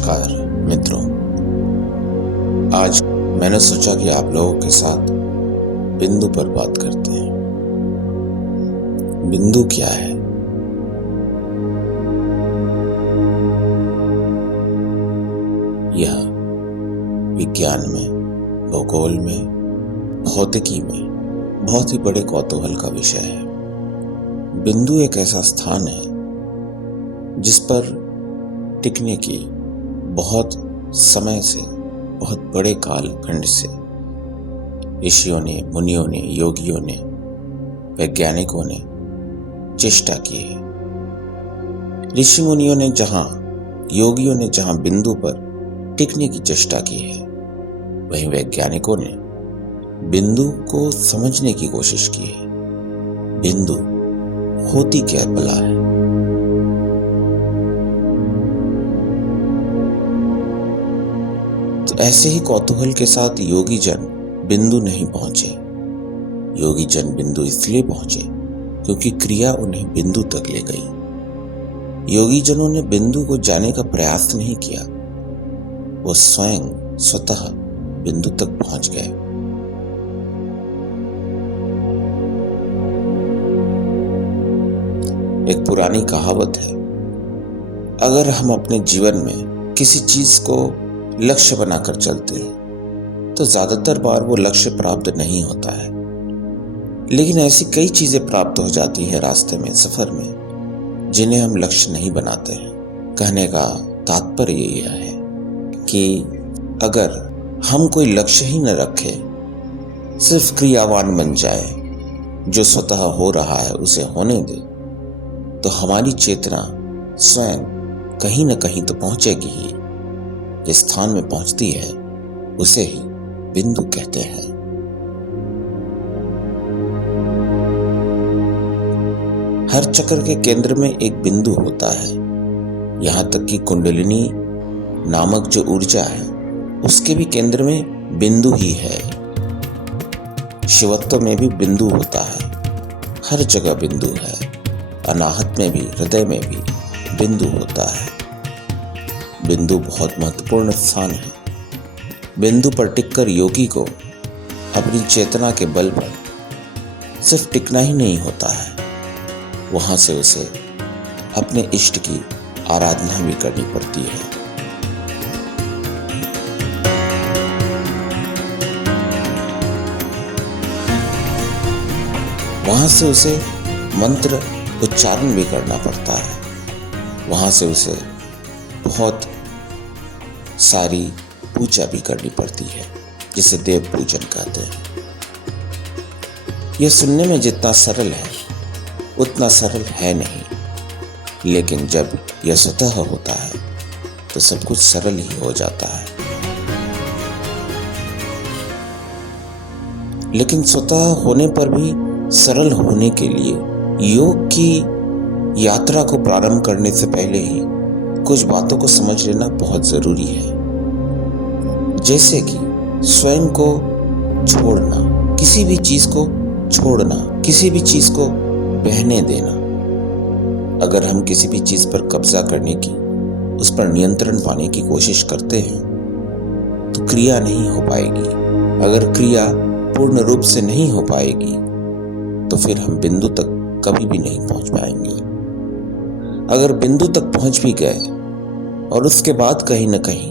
नमस्कार मित्रों, आज मैंने सोचा कि आप लोगों के साथ बिंदु पर बात करते हैं। बिंदु क्या है? यह विज्ञान में, भूगोल में, भौतिकी में बहुत ही बड़े कौतूहल का विषय है। बिंदु एक ऐसा स्थान है जिस पर टिकने की बहुत समय से, बहुत बड़े कालखंड से ऋषियों ने, मुनियों ने, योगियों ने, वैज्ञानिकों ने चेष्टा की है। ऋषि मुनियों ने जहां, योगियों ने जहां बिंदु पर टिकने की चेष्टा की है, वहीं वैज्ञानिकों ने बिंदु को समझने की कोशिश की है। बिंदु होती क्या भला है? तो ऐसे ही कौतूहल के साथ योगी जन बिंदु नहीं पहुंचे। योगी जन बिंदु इसलिए पहुंचे क्योंकि क्रिया उन्हें बिंदु तक ले गई। योगी जनों ने बिंदु को जाने का प्रयास नहीं किया, वो स्वतः बिंदु तक पहुंच गए। एक पुरानी कहावत है, अगर हम अपने जीवन में किसी चीज को लक्ष्य बनाकर चलते हैं तो ज्यादातर बार वो लक्ष्य प्राप्त नहीं होता है, लेकिन ऐसी कई चीजें प्राप्त हो जाती है रास्ते में, सफर में, जिन्हें हम लक्ष्य नहीं बनाते हैं। कहने का तात्पर्य यह है कि अगर हम कोई लक्ष्य ही न रखें, सिर्फ क्रियावान बन जाए, जो स्वतः हो रहा है उसे होने दे, तो हमारी चेतना स्वयं कहीं न कहीं तो पहुंचेगी ही। जिस स्थान में पहुंचती है उसे ही बिंदु कहते हैं। हर चक्र के केंद्र में एक बिंदु होता है। यहां तक कि कुंडलिनी नामक जो ऊर्जा है, उसके भी केंद्र में बिंदु ही है। शिवत्व में भी बिंदु होता है। हर जगह बिंदु है। अनाहत में भी, हृदय में भी बिंदु होता है। बिंदु बहुत महत्वपूर्ण स्थान है। बिंदु पर टिककर योगी को अपनी चेतना के बल पर सिर्फ टिकना ही नहीं होता है, वहां से उसे अपने इष्ट की आराधना भी करनी पड़ती है। वहां से उसे मंत्र उच्चारण भी करना पड़ता है। वहां से उसे बहुत सारी पूजा भी करनी पड़ती है, जिसे देव पूजन कहते हैं। यह सुनने में जितना सरल है उतना सरल है नहीं, लेकिन जब यह स्वतः होता है तो सब कुछ सरल ही हो जाता है। लेकिन स्वतः होने पर भी सरल होने के लिए योग की यात्रा को प्रारंभ करने से पहले ही कुछ बातों को समझ लेना बहुत जरूरी है। जैसे कि स्वयं को छोड़ना, किसी भी चीज को छोड़ना, किसी भी चीज को बहने देना। अगर हम किसी भी चीज पर कब्जा करने की, उस पर नियंत्रण पाने की कोशिश करते हैं तो क्रिया नहीं हो पाएगी। अगर क्रिया पूर्ण रूप से नहीं हो पाएगी तो फिर हम बिंदु तक कभी भी नहीं पहुंच पाएंगे। अगर बिंदु तक पहुंच भी गए और उसके बाद कहीं न कहीं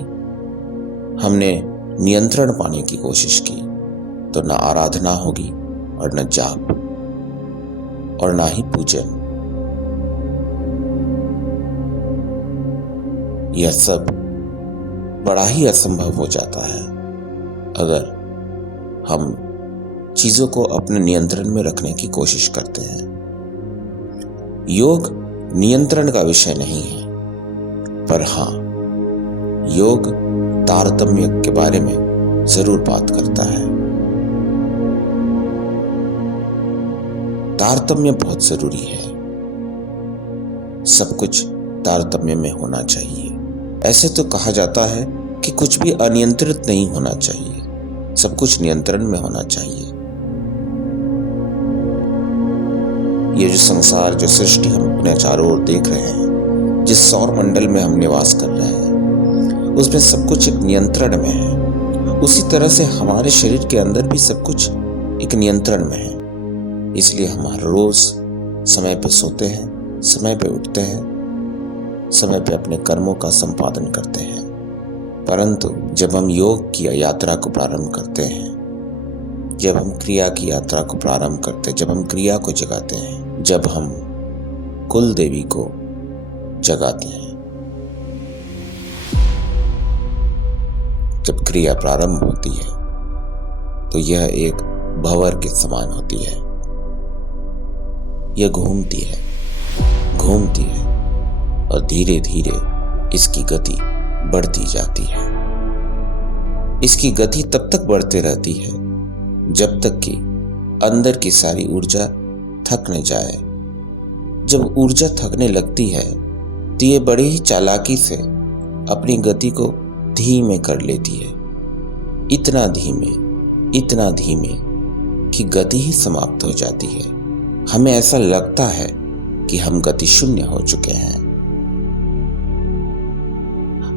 हमने नियंत्रण पाने की कोशिश की, तो न आराधना होगी और न जाप और ना ही पूजन। यह सब बड़ा ही असंभव हो जाता है अगर हम चीजों को अपने नियंत्रण में रखने की कोशिश करते हैं। योग नियंत्रण का विषय नहीं है, पर हाँ, योग तारतम्य के बारे में जरूर बात करता है। तारतम्य बहुत जरूरी है। सब कुछ तारतम्य में होना चाहिए। ऐसे तो कहा जाता है कि कुछ भी अनियंत्रित नहीं होना चाहिए, सब कुछ नियंत्रण में होना चाहिए। ये जो संसार, जो सृष्टि हम अपने चारों ओर देख रहे हैं, जिस सौर मंडल में हम निवास कर रहे हैं, उसमें सब कुछ एक नियंत्रण में है। उसी तरह से हमारे शरीर के अंदर भी सब कुछ एक नियंत्रण में है। इसलिए हम हर रोज समय पे सोते हैं, समय पे उठते हैं, समय पे अपने कर्मों का संपादन करते हैं। परंतु जब हम योग की यात्रा को प्रारंभ करते हैं, जब हम क्रिया की यात्रा को प्रारंभ करते हैं, जब हम क्रिया को जगाते हैं, जब हम कुल देवी को जगाते हैं, जब क्रिया प्रारंभ होती है तो यह एक भंवर के समान होती है। यह घूमती है और धीरे धीरे इसकी गति बढ़ती जाती है। इसकी गति तब तक बढ़ती रहती है जब तक कि अंदर की सारी ऊर्जा थक न जाए। जब ऊर्जा थकने लगती है तो ये बड़ी ही चालाकी से अपनी गति को धीमे कर लेती है। इतना धीमे कि गति ही समाप्त हो जाती है। हमें ऐसा लगता है कि हम गति शून्य हो चुके हैं।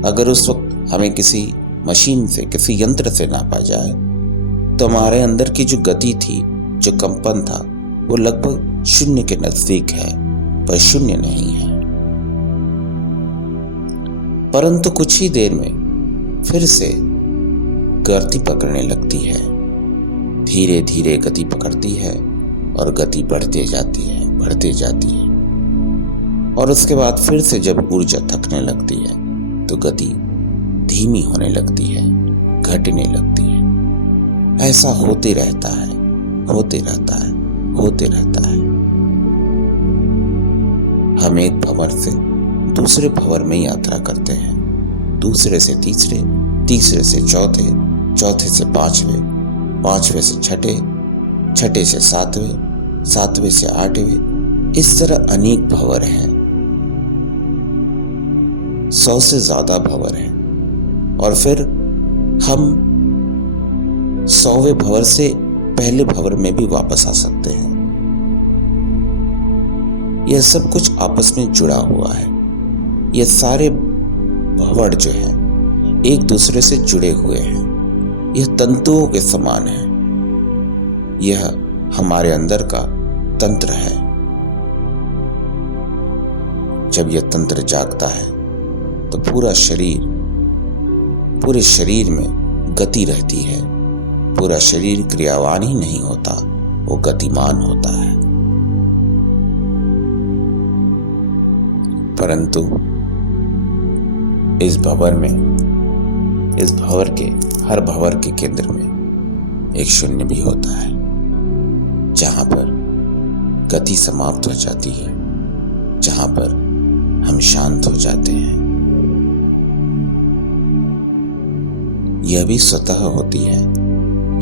अगर उस वक्त हमें किसी मशीन से, किसी यंत्र से नापा जाए तो हमारे अंदर की जो गति थी, जो कंपन था, वो लगभग शून्य के नजदीक है, पर शून्य नहीं है। परंतु कुछ ही देर में फिर से गति पकड़ने लगती है। धीरे धीरे गति पकड़ती है और गति बढ़ते जाती है। और उसके बाद फिर से जब ऊर्जा थकने लगती है तो गति धीमी होने लगती है, घटने लगती है। ऐसा होते रहता है। हम एक भंवर से दूसरे भंवर में यात्रा करते हैं, दूसरे से तीसरे, तीसरे से चौथे, चौथे से पांचवें, पांचवें से छठे, छठे से सातवें, सातवें से आठवें। इस तरह अनेक भंवर हैं। 100 से ज्यादा भंवर हैं। और फिर हम 100वें भंवर से पहले भंवर में भी वापस आ सकते हैं। यह सब कुछ आपस में जुड़ा हुआ है। यह सारे भंवर जो हैं एक दूसरे से जुड़े हुए हैं। यह तंतुओं के समान है। यह हमारे अंदर का तंत्र है। जब यह तंत्र जागता है तो पूरे शरीर में गति रहती है। पूरा शरीर क्रियावान ही नहीं होता, वो गतिमान होता है। परंतु इस भंवर के हर भंवर के केंद्र में एक शून्य भी होता है, जहां पर गति समाप्त हो जाती है, जहां पर हम शांत हो जाते हैं। यह भी स्वतः होती है,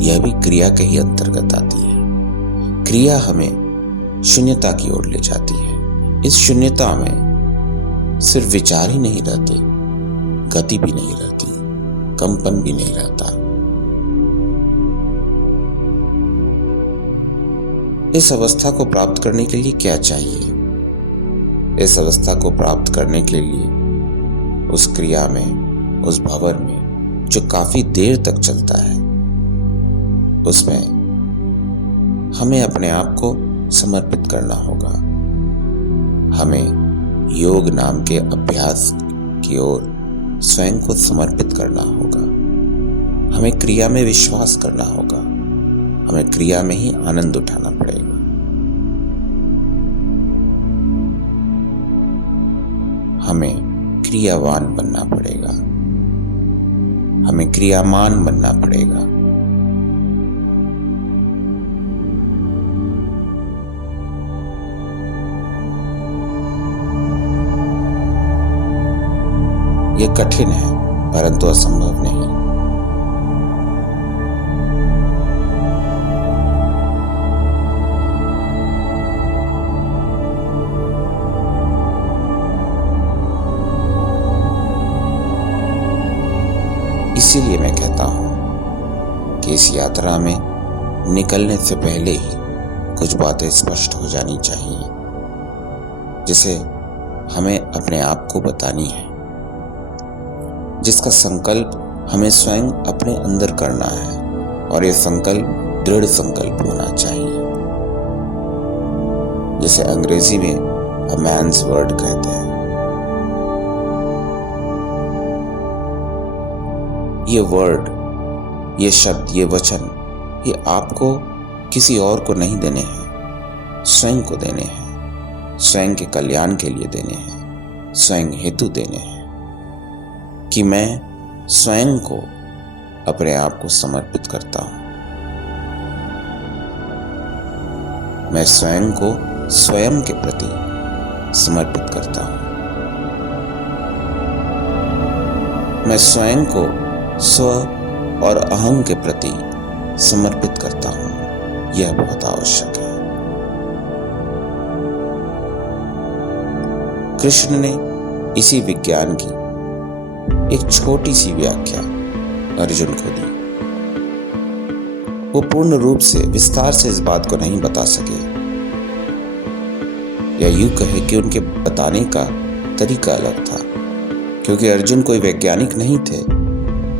यह भी क्रिया के ही अंतर्गत आती है। क्रिया हमें शून्यता की ओर ले जाती है। इस शून्यता में सिर्फ विचार ही नहीं रहते, गति भी नहीं रहती, कंपन भी नहीं रहता। इस अवस्था को प्राप्त करने के लिए क्या चाहिए? इस अवस्था को प्राप्त करने के लिए उस क्रिया में, उस भंवर में जो काफी देर तक चलता है, उसमें हमें अपने आप को समर्पित करना होगा। हमें योग नाम के अभ्यास की ओर स्वयं को समर्पित करना होगा। हमें क्रिया में विश्वास करना होगा। हमें क्रिया में ही आनंद उठाना पड़ेगा। हमें क्रियावान बनना पड़ेगा। हमें क्रियामान बनना पड़ेगा। यह कठिन है, परंतु असंभव नहीं। इसीलिए मैं कहता हूं कि इस यात्रा में निकलने से पहले ही कुछ बातें स्पष्ट हो जानी चाहिए, जिसे हमें अपने आप को बतानी है। जिसका संकल्प हमें स्वयं अपने अंदर करना है, और ये संकल्प दृढ़ संकल्प होना चाहिए, जिसे अंग्रेजी में अ मैन्स वर्ड कहते हैं। ये वर्ड, ये शब्द, ये वचन, ये आपको किसी और को नहीं देने हैं, स्वयं को देने हैं, स्वयं के कल्याण के लिए देने हैं, स्वयं हेतु देने हैं कि मैं स्वयं को, अपने आप को समर्पित करता हूं। मैं स्वयं को स्वयं के प्रति समर्पित करता हूं। मैं स्वयं को स्व और अहं के प्रति समर्पित करता हूं। यह बहुत आवश्यक है। कृष्ण ने इसी विज्ञान की एक छोटी सी व्याख्या अर्जुन को दी। वो पूर्ण रूप से विस्तार से इस बात को नहीं बता सके, या यूं कहे कि उनके बताने का तरीका अलग था, क्योंकि अर्जुन कोई वैज्ञानिक नहीं थे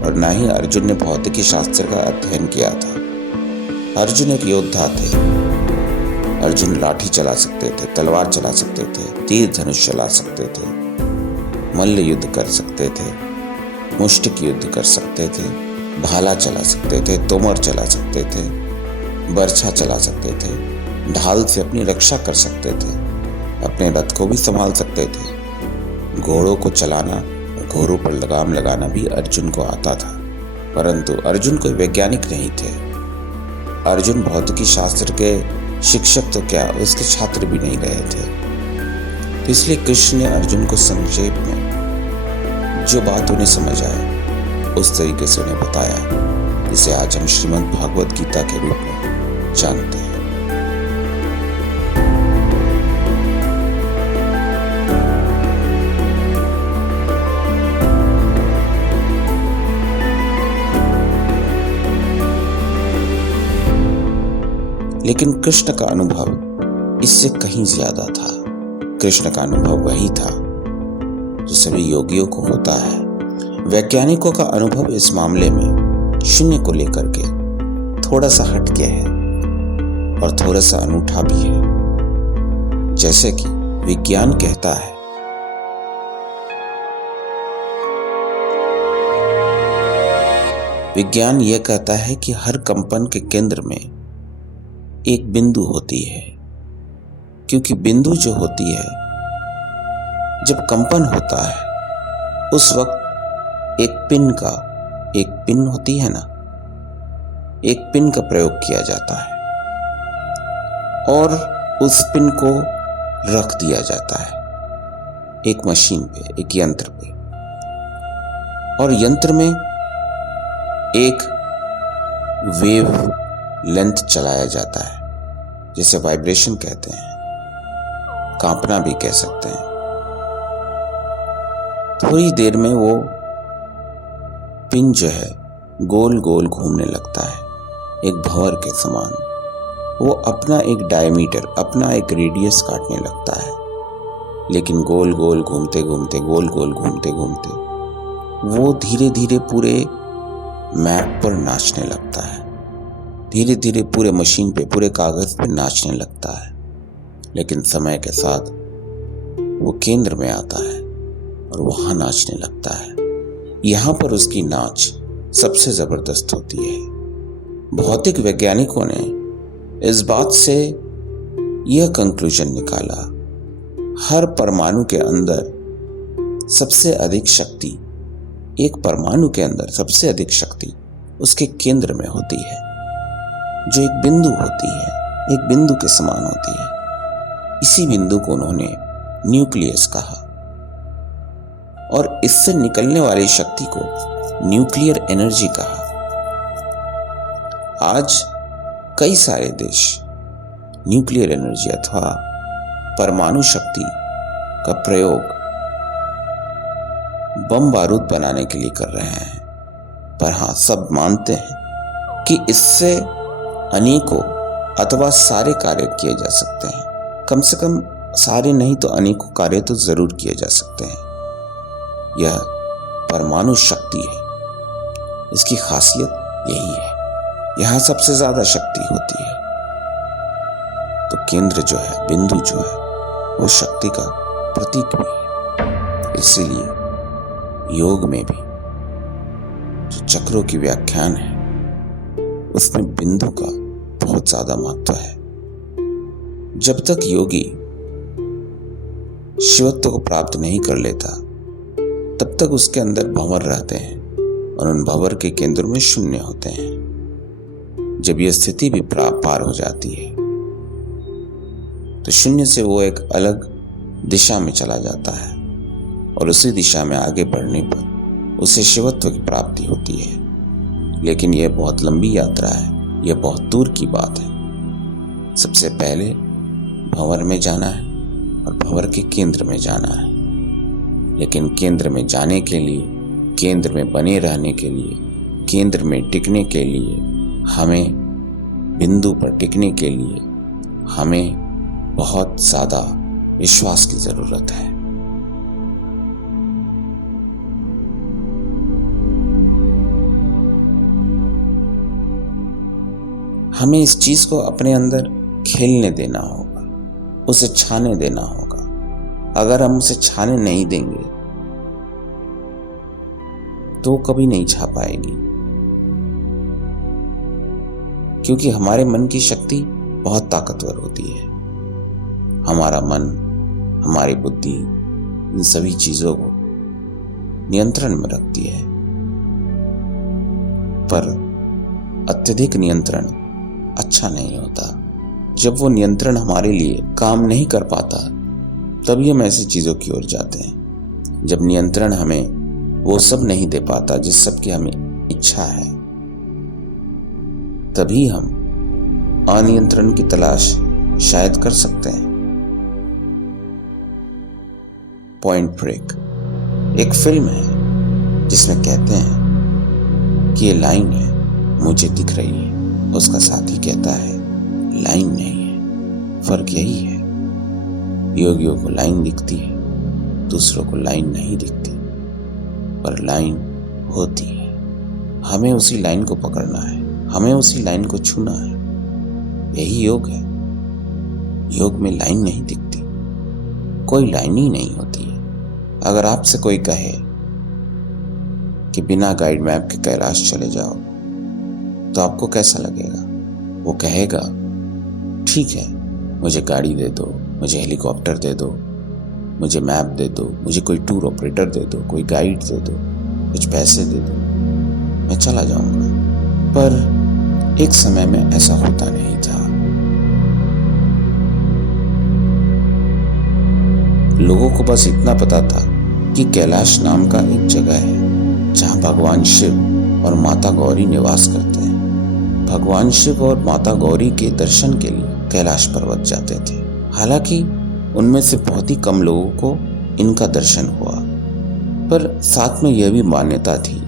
और ना ही अर्जुन ने भौतिकी शास्त्र का अध्ययन किया था। अर्जुन एक योद्धा थे। अर्जुन लाठी चला सकते थे, तलवार चला सकते थे, तीर धनुष चला सकते थे, मल्ल युद्ध कर सकते थे, मुष्टिक युद्ध कर सकते थे, भाला चला सकते थे, तोमर चला सकते थे, बर्छा चला सकते थे, ढाल से अपनी रक्षा कर सकते थे, अपने रथ को भी संभाल सकते थे। घोड़ों को चलाना, घोड़ों पर लगाम लगाना भी अर्जुन को आता था, परंतु अर्जुन कोई वैज्ञानिक नहीं थे। अर्जुन भौतिकी शास्त्र के शिक्षक तो क्या, उसके छात्र भी नहीं रहे थे। तो इसलिए कृष्ण ने अर्जुन को संक्षेप में जो बात उन्हें समझ आए उस तरीके से उन्हें बताया, जिसे आज हम श्रीमद् भागवत गीता के रूप में जानते हैं। लेकिन कृष्ण का अनुभव इससे कहीं ज्यादा था। कृष्ण का अनुभव वही था जो सभी योगियों को होता है। वैज्ञानिकों का अनुभव इस मामले में शून्य को लेकर के थोड़ा सा हटके है और थोड़ा सा अनूठा भी है। जैसे कि विज्ञान कहता है विज्ञान यह कहता है कि हर कंपन के केंद्र में एक बिंदु होती है, क्योंकि बिंदु जो होती है, जब कंपन होता है उस वक्त एक पिन होती है ना, एक पिन का प्रयोग किया जाता है और उस पिन को रख दिया जाता है एक मशीन पे, एक यंत्र पे, और यंत्र में एक वेव लेंथ चलाया जाता है, जिसे वाइब्रेशन कहते हैं, कांपना भी कह सकते हैं। थोड़ी देर में वो पिन जो है गोल गोल घूमने लगता है, एक भंवर के समान। वो अपना एक डायमीटर, अपना एक रेडियस काटने लगता है, लेकिन गोल गोल घूमते घूमते, गोल गोल घूमते घूमते वो धीरे धीरे पूरे मैप पर नाचने लगता है, धीरे धीरे पूरे मशीन पे, पूरे कागज पे नाचने लगता है। लेकिन समय के साथ वो केंद्र में आता है और वहां नाचने लगता है। यहां पर उसकी नाच सबसे जबरदस्त होती है। भौतिक वैज्ञानिकों ने इस बात से यह कंक्लूजन निकाला, हर परमाणु के अंदर सबसे अधिक शक्ति, एक परमाणु के अंदर सबसे अधिक शक्ति उसके केंद्र में होती है, जो एक बिंदु होती है, एक बिंदु के समान होती है। इसी बिंदु को उन्होंने न्यूक्लियस कहा और इससे निकलने वाली शक्ति को न्यूक्लियर एनर्जी कहा। आज कई सारे देश न्यूक्लियर एनर्जी अथवा परमाणु शक्ति का प्रयोग बम बारूद बनाने के लिए कर रहे हैं, पर हाँ, सब मानते हैं कि इससे अनेकों अथवा सारे कार्य किए जा सकते हैं। कम से कम सारे नहीं तो अनेकों कार्य तो जरूर किए जा सकते हैं। यह परमाणु शक्ति है। इसकी खासियत यही है, यहाँ सबसे ज्यादा शक्ति होती है। तो केंद्र जो है, बिंदु जो है, वो शक्ति का प्रतीक भी है। इसीलिए योग में भी जो चक्रों की व्याख्यान है, उसमें बिंदु का बहुत ज्यादा महत्व है। जब तक योगी शिवत्व को प्राप्त नहीं कर लेता, तब तक उसके अंदर भंवर रहते हैं और उन भंवर के केंद्र में शून्य होते हैं। जब यह स्थिति भी पार हो जाती है, तो शून्य से वो एक अलग दिशा में चला जाता है और उसी दिशा में आगे बढ़ने पर उसे शिवत्व की प्राप्ति होती है। लेकिन यह बहुत लंबी यात्रा है, यह बहुत दूर की बात है। सबसे पहले भंवर में जाना है और भंवर के केंद्र में जाना है। लेकिन केंद्र में जाने के लिए, केंद्र में बने रहने के लिए, केंद्र में टिकने के लिए, हमें बिंदु पर टिकने के लिए हमें बहुत ज्यादा विश्वास की जरूरत है। हमें इस चीज को अपने अंदर खेलने देना होगा, उसे छाने देना होगा। अगर हम उसे छाने नहीं देंगे तो कभी नहीं छा पाएगी, क्योंकि हमारे मन की शक्ति बहुत ताकतवर होती है। हमारा मन, हमारी बुद्धि इन सभी चीजों को नियंत्रण में रखती है, पर अत्यधिक नियंत्रण अच्छा नहीं होता। जब वो नियंत्रण हमारे लिए काम नहीं कर पाता, तभी हम ऐसी चीजों की ओर जाते हैं। जब नियंत्रण हमें वो सब नहीं दे पाता जिस सब की हमें इच्छा है, तभी हम अनियंत्रण की तलाश शायद कर सकते हैं। पॉइंट ब्रेक एक फिल्म है जिसमें कहते हैं कि ये लाइन है, मुझे दिख रही है। उसका साथी कहता है लाइन नहीं है, फर्क यही है, योगियों को लाइन दिखती है, दूसरों को लाइन नहीं दिखती, पर लाइन होती है। हमें उसी लाइन को पकड़ना है, हमें उसी लाइन को छूना है। यही योग है। योग में लाइन नहीं दिखती, कोई लाइन ही नहीं होती है। अगर आपसे कोई कहे कि बिना गाइड मैप के कैलाश चले जाओ, तो आपको कैसा लगेगा? वो कहेगा ठीक है, मुझे गाड़ी दे दो, मुझे हेलीकॉप्टर दे दो, मुझे मैप दे दो, मुझे कोई टूर ऑपरेटर दे दो, कोई गाइड दे दो, कुछ पैसे दे दो, मैं चला जाऊंगा। पर एक समय में ऐसा होता नहीं था। लोगों को बस इतना पता था कि कैलाश नाम का एक जगह है जहां भगवान शिव और माता गौरी निवास करते हैं। भगवान शिव और माता गौरी के दर्शन के लिए कैलाश पर्वत जाते थे। हालांकि उनमें से बहुत ही कम लोगों को इनका दर्शन हुआ, पर साथ में यह भी मान्यता थी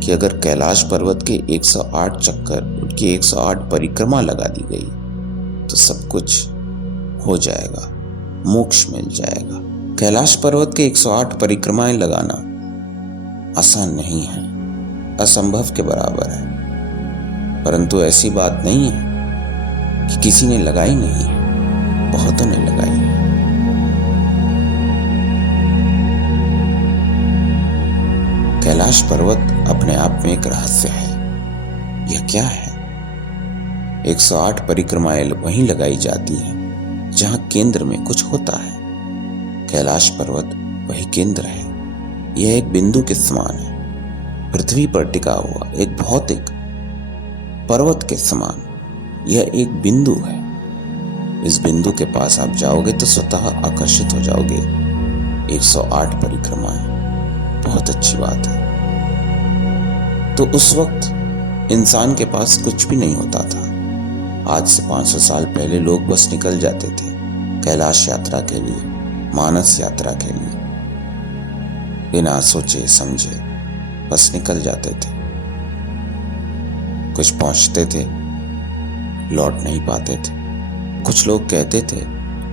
कि अगर कैलाश पर्वत के 108 चक्कर, उनकी 108 परिक्रमा लगा दी गई तो सब कुछ हो जाएगा, मोक्ष मिल जाएगा। कैलाश पर्वत के 108 परिक्रमाएं लगाना आसान नहीं है, असंभव के बराबर है। परंतु ऐसी बात नहीं है कि किसी ने लगाई नहीं है, बहुतों ने लगाई है। कैलाश पर्वत अपने आप में एक रहस्य है। यह क्या है? 108 परिक्रमाएं वहीं लगाई जाती है जहां केंद्र में कुछ होता है। कैलाश पर्वत वही केंद्र है। यह एक बिंदु के समान है, पृथ्वी पर टिका हुआ एक भौतिक पर्वत के समान। यह एक बिंदु है। इस बिंदु के पास आप जाओगे तो स्वतः आकर्षित हो जाओगे। 108 परिक्रमाएं, बहुत अच्छी बात है। तो उस वक्त इंसान के पास कुछ भी नहीं होता था। आज से 500 साल पहले लोग बस निकल जाते थे कैलाश यात्रा के लिए, मानस यात्रा के लिए, बिना सोचे समझे बस निकल जाते थे। कुछ पहुंचते थे, लौट नहीं पाते थे। कुछ लोग कहते थे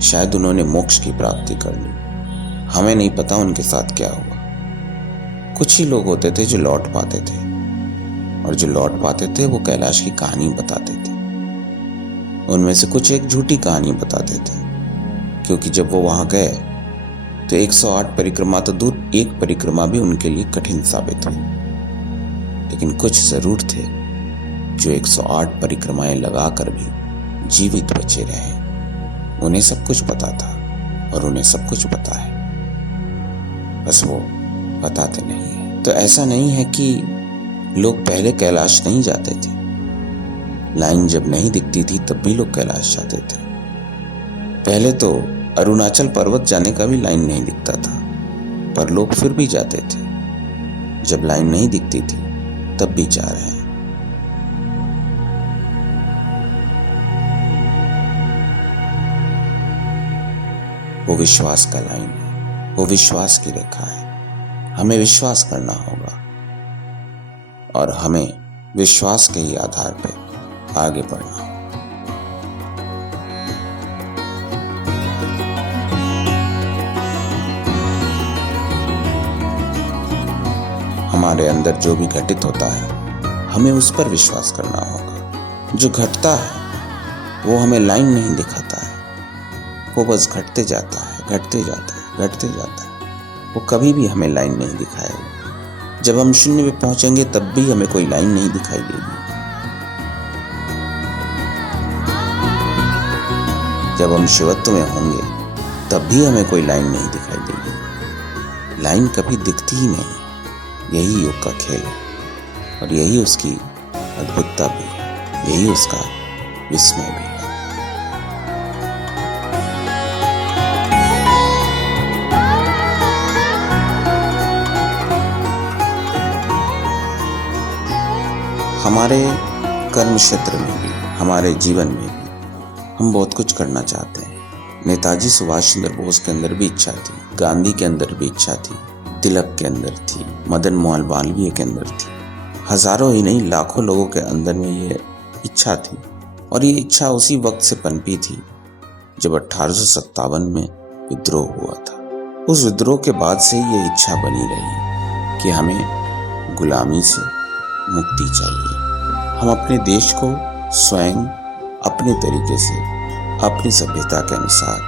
शायद उन्होंने मोक्ष की प्राप्ति कर ली। हमें नहीं पता उनके साथ क्या हुआ। कुछ ही लोग होते थे जो लौट पाते थे, और जो लौट पाते थे वो कैलाश की कहानी बताते थे। उनमें से कुछ एक झूठी कहानी बताते थे, क्योंकि जब वो वहां गए तो 108 परिक्रमा तो दूर, एक परिक्रमा भी उनके लिए कठिन साबित हुई। लेकिन कुछ जरूर थे जो 108 परिक्रमाएं लगाकर भी जीवित बचे रहे। उन्हें सब कुछ पता था और उन्हें सब कुछ पता है, बस वो बताते नहीं है। तो ऐसा नहीं है कि लोग पहले कैलाश नहीं जाते थे। लाइन जब नहीं दिखती थी तब भी लोग कैलाश जाते थे। पहले तो अरुणाचल पर्वत जाने का भी लाइन नहीं दिखता था, पर लोग फिर भी जाते थे। जब लाइन नहीं दिखती थी तब भी जा रहे हैं। वो विश्वास का लाइन है, वो विश्वास की रेखा है। हमें विश्वास करना होगा और हमें विश्वास के ही आधार पर आगे बढ़ना होगा। हमारे अंदर जो भी घटित होता है हमें उस पर विश्वास करना होगा। जो घटता है वो हमें लाइन नहीं दिखाता है, वो बस घटते जाता है, घटते जाता है, घटते जाता है। वो कभी भी हमें लाइन नहीं दिखाएगा। जब हम शून्य में पहुंचेंगे तब भी हमें कोई लाइन नहीं दिखाई देगी। जब हम शिवत्व में होंगे तब भी हमें कोई लाइन नहीं दिखाई देगी। लाइन कभी दिखती ही नहीं। यही योग का खेल है और यही उसकी अद्भुतता भी है, यही उसका विस्मय भी है। हमारे कर्म क्षेत्र में भी, हमारे जीवन में भी हम बहुत कुछ करना चाहते हैं। नेताजी सुभाष चंद्र बोस के अंदर भी इच्छा थी, गांधी के अंदर भी इच्छा थी, तिलक के अंदर थी, मदन मोहन मालवीय के अंदर थी। हजारों ही नहीं लाखों लोगों के अंदर में ये इच्छा थी, और ये इच्छा उसी वक्त से पनपी थी जब 1857 में विद्रोह हुआ था। उस विद्रोह के बाद से ये इच्छा बनी रही कि हमें गुलामी से मुक्ति चाहिए। हम अपने देश को स्वयं अपने तरीके से, अपनी सभ्यता के अनुसार,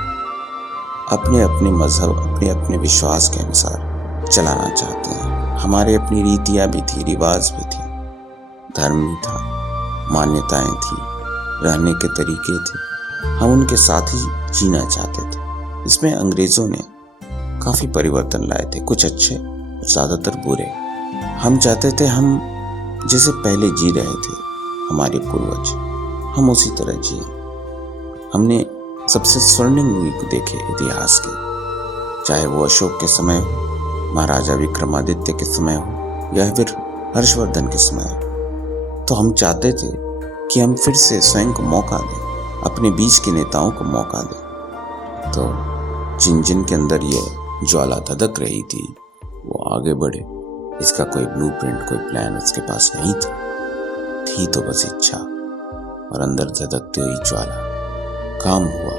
अपने अपने मजहब, अपने अपने विश्वास के अनुसार चलाना चाहते हैं। हमारे अपनी रीतियां भी थी, रिवाज भी थी, धर्म भी था, मान्यताएं थी, रहने के तरीके थे। हम उनके साथ ही जीना चाहते थे। इसमें अंग्रेजों ने काफी परिवर्तन लाए थे, कुछ अच्छे, ज्यादातर बुरे। हम चाहते थे हम जैसे पहले जी रहे थे हमारे पूर्वज, हम उसी तरह जिए। हमने सबसे स्वर्णिम युग देखे इतिहास के, चाहे वो अशोक के समय हो, महाराजा विक्रमादित्य के समय हो, या फिर हर्षवर्धन के समय हो। तो हम चाहते थे कि हम फिर से स्वयं को मौका दें, अपने बीच के नेताओं को मौका दें। तो जिन जिन के अंदर ये ज्वाला धधक रही थी वो आगे बढ़े। इसका कोई ब्लूप्रिंट, कोई प्लान उसके पास नहीं था, थी तो बस इच्छा, और अंदर धधकती हुई ज्वाला। काम हुआ।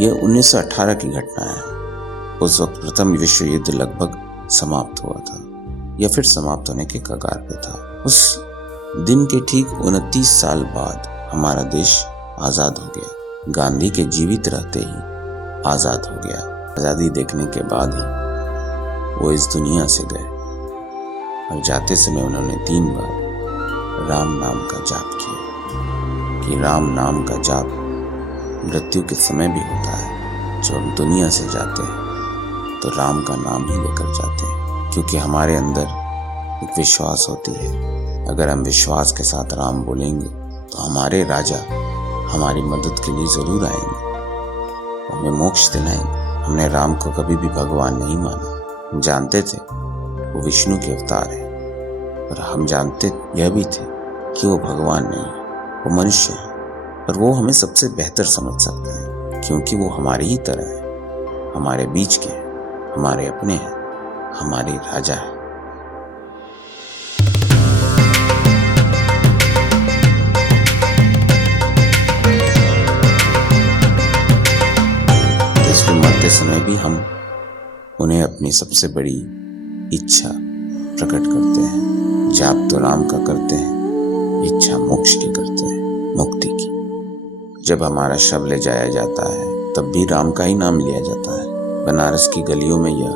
यह 1918 की घटना है। उस वक्त प्रथम विश्व युद्ध लगभग समाप्त हुआ था, या फिर समाप्त होने के कगार पे था। उस दिन के ठीक 29 साल बाद हमारा देश आजाद हो गया। गांधी के जीवित रहते ही आजाद हो गया। आजादी देखने के बाद ही वो इस दुनिया से गए, और जाते समय उन्होंने 3 बार राम नाम का जाप किया कि राम नाम का जाप मृत्यु के समय भी होता है। जब हम दुनिया से जाते हैं तो राम का नाम ही लेकर जाते हैं, क्योंकि हमारे अंदर एक विश्वास होती है। अगर हम विश्वास के साथ राम बोलेंगे तो हमारे राजा हमारी मदद के लिए जरूर आएंगे, हमें मोक्ष दिलाएंगे। हमने राम को कभी भी भगवान नहीं माना। हम जानते थे वो विष्णु के अवतार है, पर हम जानते यह भी थे कि वो भगवान नहीं है, वो मनुष्य है, और वो हमें सबसे बेहतर समझ सकते हैं, क्योंकि वो हमारी ही तरह है, हमारे बीच के हैं, हमारे अपने हैं, हमारे राजा है। इसलिए मरते समय भी हम उन्हें अपनी सबसे बड़ी इच्छा प्रकट करते हैं। जाप तो राम का करते हैं, इच्छा मोक्ष की करते हैं, मुक्ति की। जब हमारा शव ले जाया जाता है तब भी राम का ही नाम लिया जाता है। बनारस की गलियों में यह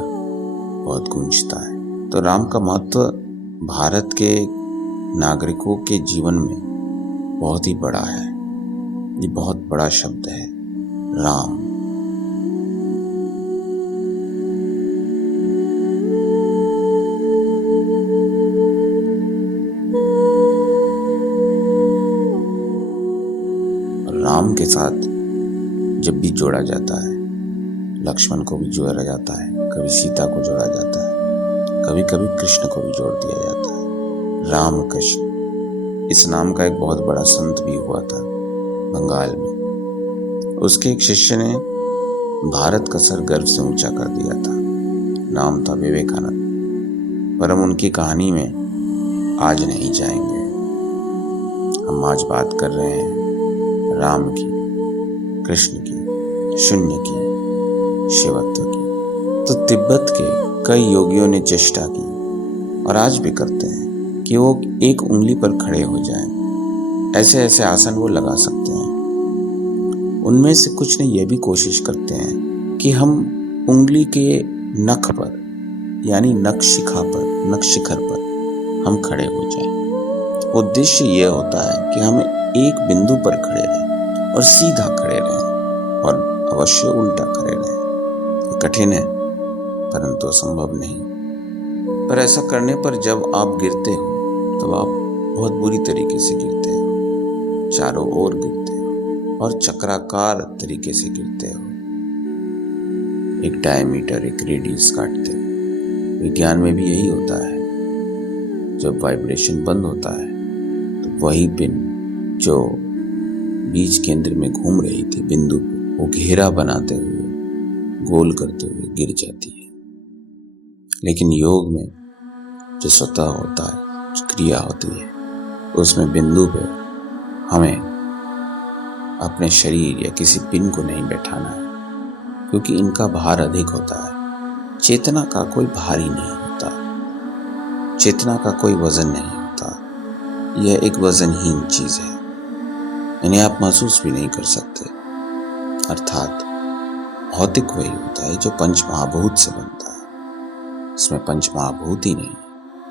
बहुत गूंजता है। तो राम का महत्व भारत के नागरिकों के जीवन में बहुत ही बड़ा है। ये बहुत बड़ा शब्द है, राम। राम के साथ जब भी जोड़ा जाता है, लक्ष्मण को भी जोड़ा जाता है, कभी सीता को जोड़ा जाता है, कभी कभी कृष्ण को भी जोड़ दिया जाता है। राम कृष्ण, इस नाम का एक बहुत बड़ा संत भी हुआ था बंगाल में। उसके एक शिष्य ने भारत का सर गर्व से ऊंचा कर दिया था। नाम था विवेकानंद। पर हम उनकी कहानी में आज नहीं जाएंगे। हम आज बात कर रहे हैं राम की, कृष्ण की, शून्य की, शिवत्व की। तो तिब्बत के कई योगियों ने चेष्टा की और आज भी करते हैं कि वो एक उंगली पर खड़े हो जाएं। ऐसे ऐसे आसन वो लगा सकते हैं। उनमें से कुछ ने यह भी कोशिश करते हैं कि हम उंगली के नख पर, यानी नख शिखर पर हम खड़े हो जाएं। उद्देश्य यह होता है कि हम एक बिंदु पर खड़े रहें और सीधा खड़े रहें, और अवश्य उल्टा खड़े रहें। कठिन है परंतु असंभव नहीं। पर ऐसा करने पर जब आप गिरते हो तो आप बहुत बुरी तरीके से गिरते हो, चारों ओर गिरते हो और चक्राकार तरीके से गिरते हो। एक डायमीटर, एक रेडियस काटते हो। विज्ञान में भी यही होता है। जब वाइब्रेशन बंद होता है तो वही पिन जो बीज केंद्र में घूम रही थी बिंदु पे, वो घेरा बनाते हुए, गोल करते हुए गिर जाती है। लेकिन योग में जो स्वतः होता है, जो क्रिया होती है, उसमें बिंदु पे हमें अपने शरीर या किसी पिन को नहीं बैठाना है, क्योंकि इनका भार अधिक होता है। चेतना का कोई भार ही नहीं होता, चेतना का कोई वजन नहीं होता। यह एक वजनहीन चीज है, इन्हें आप महसूस भी नहीं कर सकते। अर्थात भौतिक वही होता है जो पंच महाभूत से बनता है। इसमें पंच महाभूत ही नहीं,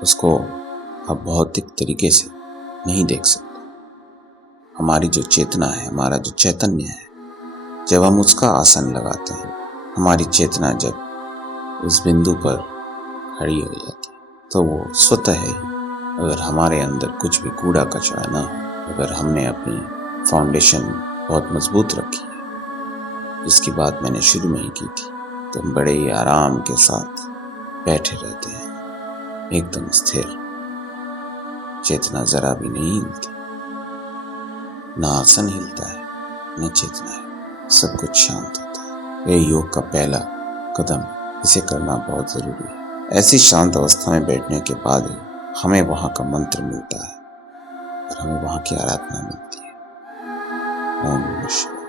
उसको आप भौतिक तरीके से नहीं देख सकते। हमारी जो चेतना है, हमारा जो चैतन्य है, जब हम उसका आसन लगाते हैं, हमारी चेतना जब उस बिंदु पर खड़ी हो जाती है, तो वो स्वतः ही, अगर हमारे अंदर कुछ भी कूड़ा कचरा ना हो, अगर हमने अपनी फाउंडेशन बहुत मजबूत रखी है, जिसकी बात मैंने शुरू में ही की थी, तो हम बड़े ही आराम के साथ बैठे रहते हैं, एकदम स्थिर। चेतना जरा भी नहीं हिलती, ना आसन हिलता है, न चेतना है, सब कुछ शांत होता है। यह योग का पहला कदम, इसे करना बहुत जरूरी है। ऐसी शांत अवस्था में बैठने के बाद ही हमें वहां का मंत्र मिलता है और हमें वहां की आराधना मिलती है। ओम नमः शिवाय।